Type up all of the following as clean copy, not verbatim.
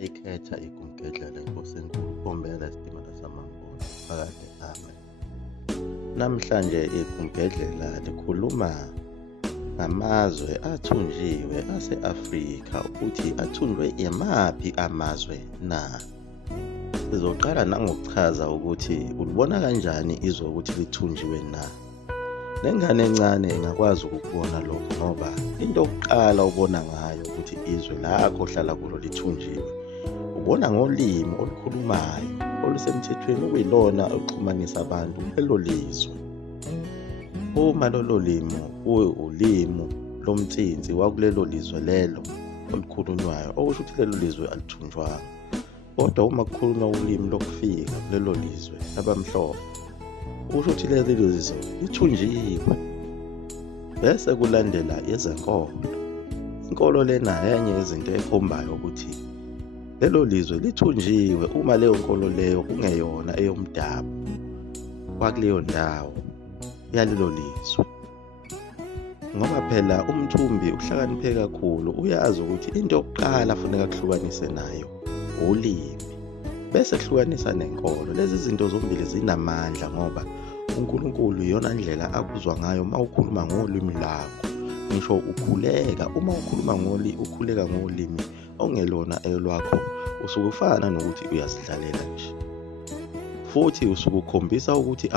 Ikhetha igumgedlela inkosi enkulu ubombela isitimela samambolo phakade ame. Namhlanje igumgedlela likhuluma ngamazwe athunjiwe ase-Afrika ukuthi athunjwe imaphi amazwe na. Sizoqala nangokuchaza ukuthi ulibona kanjani izwe ukuthi lithunjiwe na. Nengane encane ingakwazi ukukubona lokho ngoba into yokuqala ubona ngayo ukuthi izwe lakho ohlala kulo lithunjiwe. Ubona ngolimi olukhulumayo olusemthethweni okuyilona oluxhumanisa abantu kulelo lizwe. Uma lolo limi ulimi lomtsinsi wakulelo lizwe lelo olukhulunywayo, okusho ukuthi lelo lizwe alithunjwanga. Kodwa uma kukhulunywa ulimi lokufika kulelo lizwe abamhlophe, kusho ukuthi lelo lizwe lithunjiwe. Bese kulandela izenkolo. Inkolo lena enye yezinto ekhombayo ukuthi lelo lizwe lithunjiwe uma leyo nkolo leyo kungeyona eyomdabu wakuleyo ndawo yalelo lizwe. Ngoba phela umthumbi uhlakaniphe kakhulu, uyazi ukuthi into yokuqala funeka kuhlukanise nayo ulimi, bese kuhlukanisa nenkolo. Lezi zinto zombili zinamandla ngoba uNkulunkulu iyona ndlela akuzwa ngayo uma ukhuluma ngolimi lakho. Ngisho ukhuleka uma ukhuluma ukhuleka ngolimi ongelona elwakho, usuke ufana nokuthi uyazidlalela nje. Futhi usuke ukhombisa ukuthi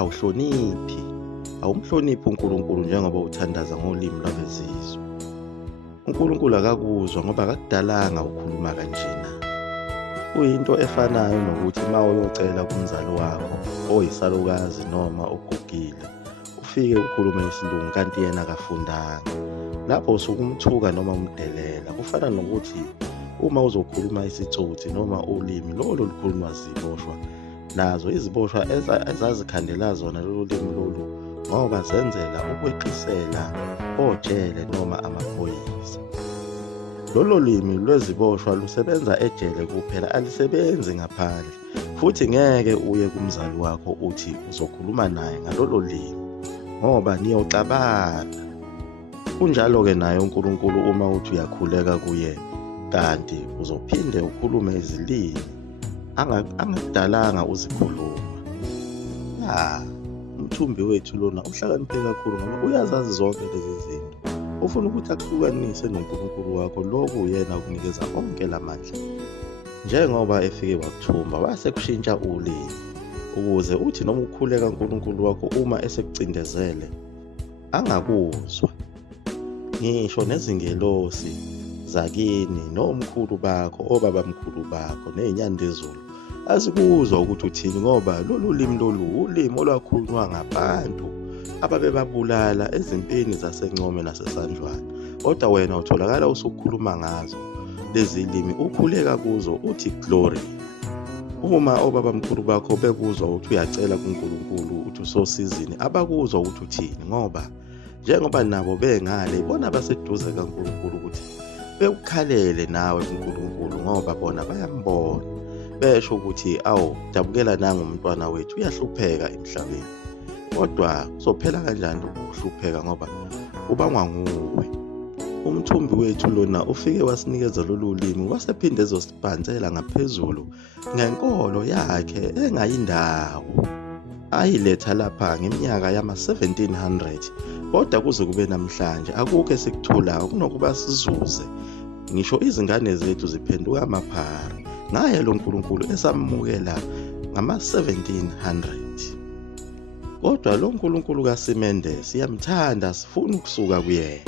awumhloniphi uNkulunkulu njengoba uthandaza ngolimi lwabezizwe. uNkulunkulu akakuzwa ngoba akakudalanga ukhuluma kanjena. Kuyinto efanayo nokuthi uma uyocela kumzali wakho oyisalukazi noma ogugile ufike ukhulume isilungu kanti yena akafundanga. Lapho usuke umthuka noma umdelela. Kufana nokuthi uma uzokhuluma isitsotsi noma ulimi lolo lukhulunywa ziboshwa, nazo iziboshwa ezazikhandela zona lolu limi lolu ngoba zenzela ukweqisela ojele noma amaphoyisa. Lolo limi lweziboshwa lusebenza ejele kuphela, alisebenzi ngaphandle. Futhi ngeke uye kumzali wakho uthi uzokhuluma naye ngalolo limi ngoba niyoxabana. Kunjalo-ke naye uNkulunkulu uma uthi uyakhuleka kuye kanti uzophinde ukhulume izilimi angakudalanga uzikhuluma. Umthumbi wethu lona uhlakaniphe kakhulu ngoba uyazazi zonke lezi zinto. Ufuna ukuthi akuhlukanise noNkulunkulu wakho, lokhu uyena ukunikeza onke lamandla. Njengoba efike wakuthumba wase kushintsha ulimi ukuze uthi noma ukhuleka uNkulunkulu wakho uma esekucindezele angakuzwa. Ngisho nezingelosi zakini nomkhulu bakho, obabamkhulu bakho nezinyandezulu azikuzwa ukuthi uthini ngoba lolu limi lolu ulimi olwakhulunywa ngabantu ababebabulala ezimpini zaseNcome naseSanjwana. Kodwa wena utholakala usukhuluma ngazo lezi limi, ukhuleka kuzo uthi glory. Uma obabamkhulu bakho bekuzwa ukuthi uyacela kuNkulunkulu ukuthi usosizini, abakuzwa ukuthi uthini ngoba njengoba nabo bengale bona baseduze kaNkulunkulu ukuthi bekukhalele nawe kuNkulunkulu ngoba bona bayambona, besho ukuthi dabukela nanga umntwana wethu uyahlupheka emhlabeni. Kodwa uzophela kanjani ukuhlupheka ngoba ubangwa nguwe. Umthumbi wethu lona ufike wasinikeza lolu limi, wasephinde ezosibhansela ngaphezulu ngenkolo yakhe engayindawo. Ayiletha lapha ngeminyaka yama-1700, kodwa kuze kube namhlanje akukho esikutholayo kunokuba sizuze. Ngisho izingane zethu ziphenduka amaphara ngaye lo Nkulunkulu esamukela ngama-1700. Kodwa lo Nkulunkulu kaSimende siyamthanda, sifuna ukusuka kuyena.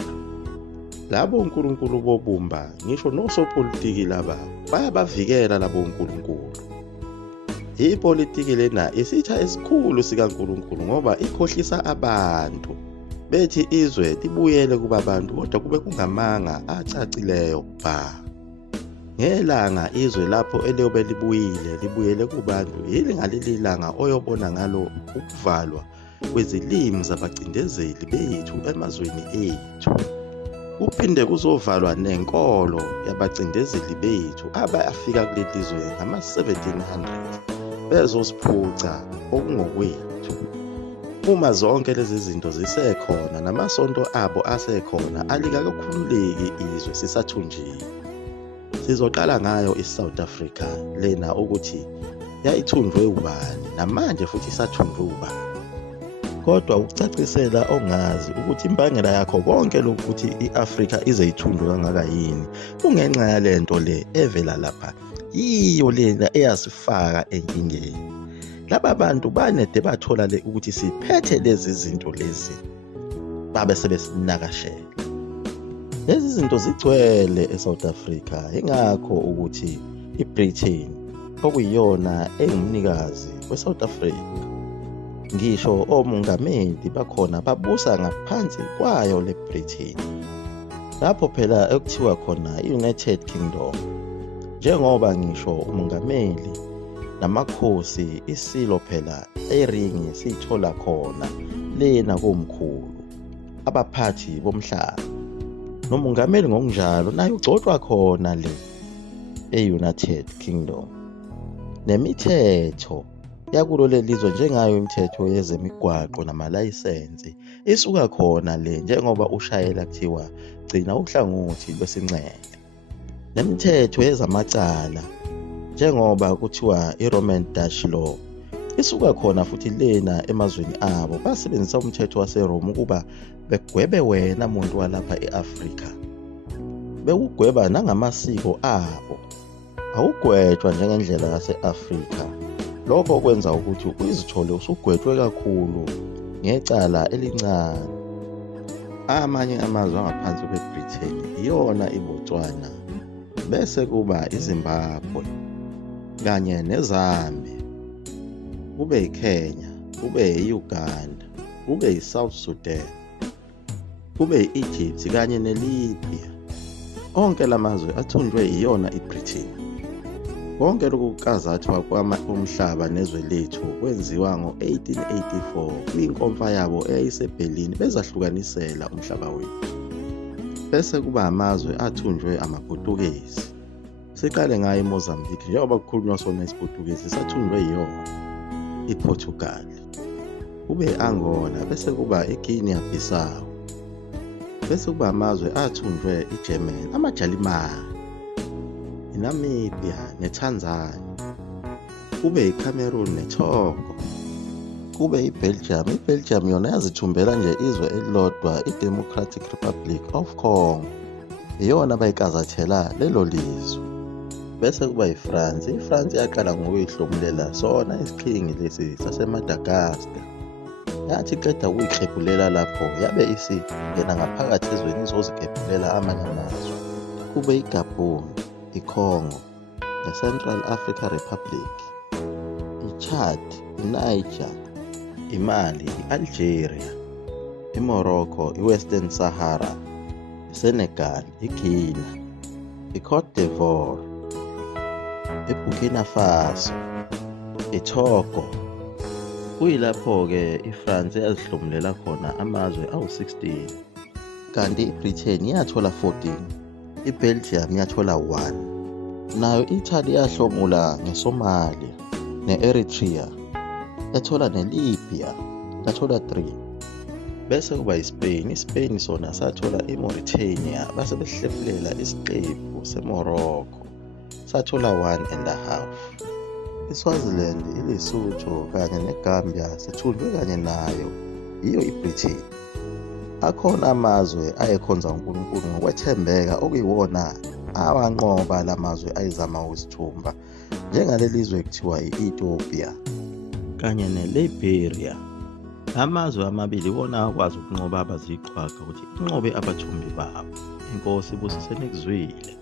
Labo uNkulunkulu bobumba, ngisho nosopolitiki laba bayabavikela labo uNkulunkulu. Ipolitiki lena isitha esikhulu sikaNkulunkulu ngoba ikhohlisa abantu. Bethi izwe libuyele kuba abantu kodwa kube kungamanga acacileyo bha. Ngelanga izwe lapho eliyobe libuyele kubantu ilingalililanga oyobona ngalo ukuvalwa kwezilimi zabacindezeli bethu emazweni ethu. Kuphinde kuzovalwa nenkolo yabacindezeli bethu abafika kuleli zwe ngama-1700 bezosiphuca okungokwethu. Uma zonke lezi zinto zisekhona namasonto abo asekhona, alikakakhululeki izwe sisathunjiwe. Sizoqala ngayo iSouth Africa lena ukuthi yayithunjwe ubani namanje futhi isathunjwe ubani. Kodwa ukucacisela ongazi ukuthi imbangela yakho konke lokhu ukuthi iAfrika ize ithunjwe kangaka yini kungenxa yalento le evela lapha, yiyo lena eyasifaka enkingeni. Laba bantu banede bathola le ukuthi siphethe lezi zinto lezi babe sebesinakashela. Lezi zinto zigcwele eSouth Africa, ingakho ukuthi iBritain okuyiyona engumnikazi weSouth Africa, ngisho omongameli bakhona babusa ngaphansi kwayo le Britain, lapho phela ekuthiwa khona iUnited Kingdom, njengoba ngisho umongameli namakhosi isilo phela eringi sithola khona lena komkhulu abaphathi bomhlaba, nomongameli ngokunjalo naye ugcotshwa khona le eUnited Kingdom. Nemithetho yakulo lelizwe njengayo imithetho yezemigwaqo namalayisensi isuka khona le, njengoba ushayela kuthiwa gcina uhlangothi lwesinxele. Nemithetho yezamacala njengoba kuthiwa iRoman Dutch law isuka khona futhi lena emazweni abo, basebenzisa umthetho waseRome ukuba begwebe wena muntu walapha eAfrika, bekugweba nangamasiko abo, awugwetshwa njengendlela yase-Afrika. Lokho kwenza ukuthi uzithole usugwetshwe kakhulu ngecala elincane. Amanye amazwe angaphansi kweBritain iyona iBotswana, bese kuba iZimbabwe kanye neZambia, kube iKenya, kube iUganda, kube iSouth Sudan, kube i-Egypt kanye neLibya. Onke lamazwe athunjwe iyona iBritain. Konke lokukazathwa umhlaba nezwe lethu kwenziwa ngo-1884 kwinkomfa yabo eyayiseBerlin, bezahlukanisela umhlaba wethu. Bese kuba amazwe athunjwe amaPutukezi. Siqale ngayo iMozambique, njengoba kukhulunywa sona isiPutukezi sathunjwe yiyona iPortugal. Kube i-Angola, bese kuba iGuinea Bissau. Bese kuba amazwe athunjwe iGermany, amaJalimane, iNamibia neTanzania, kube iCameroon neTogo, kube iBelgium. iBelgium yona yazithumbela nje izwe elilodwa, iDemocratic Republic of Congo, iyona bayikazathela lelo lizwe. Bese kuba iFrance. iFrance yaqala ngokuyihlomulela sona isiqhingi lesi saseMadagascar, yathi iqeda ukuyiklephulela lapho yabe isingena ngaphakathi ezweni izoziklephulela amanye amazwe. Kube iGabon, iCongo, iCentral African Republic, iChad, iNiger, iMali, iAlgeria, iMorocco, iWestern Sahara, iSenegal, iGuinea, iCote d'Ivoire, iBurkina Faso, iTogo. Kuyilapho-ke iFrance yazihlomlela khona amazwe awu-16, kanti iBritain yathola 14, iBelgium yathola 1, nayo iItaly yahlomula ngeSomalia ne-Eritrea, yathola neLibya, yathola 3. Bese kuba iSpain. iSpain sona sathola iMauritania, base behlefulela isiqephu seMorocco, sathola 1.5. iSwaziland, iLesotho kanye neGambia sithunjwe kanye nayo yiyo iBritain. Akhona amazwe ayekhonza uNkulunkulu ngokwethembeka okuyiwona awanqoba lamazwe ayizama ukusithumba, njengalelizwe kuthiwa i-Ethiopia kanye neLiberia. Amazwe amabili wona akwazi ukunqoba abaziqhwaga ukuthi inqobe abathumbi babo. Inkosi ibusise nikuzwile.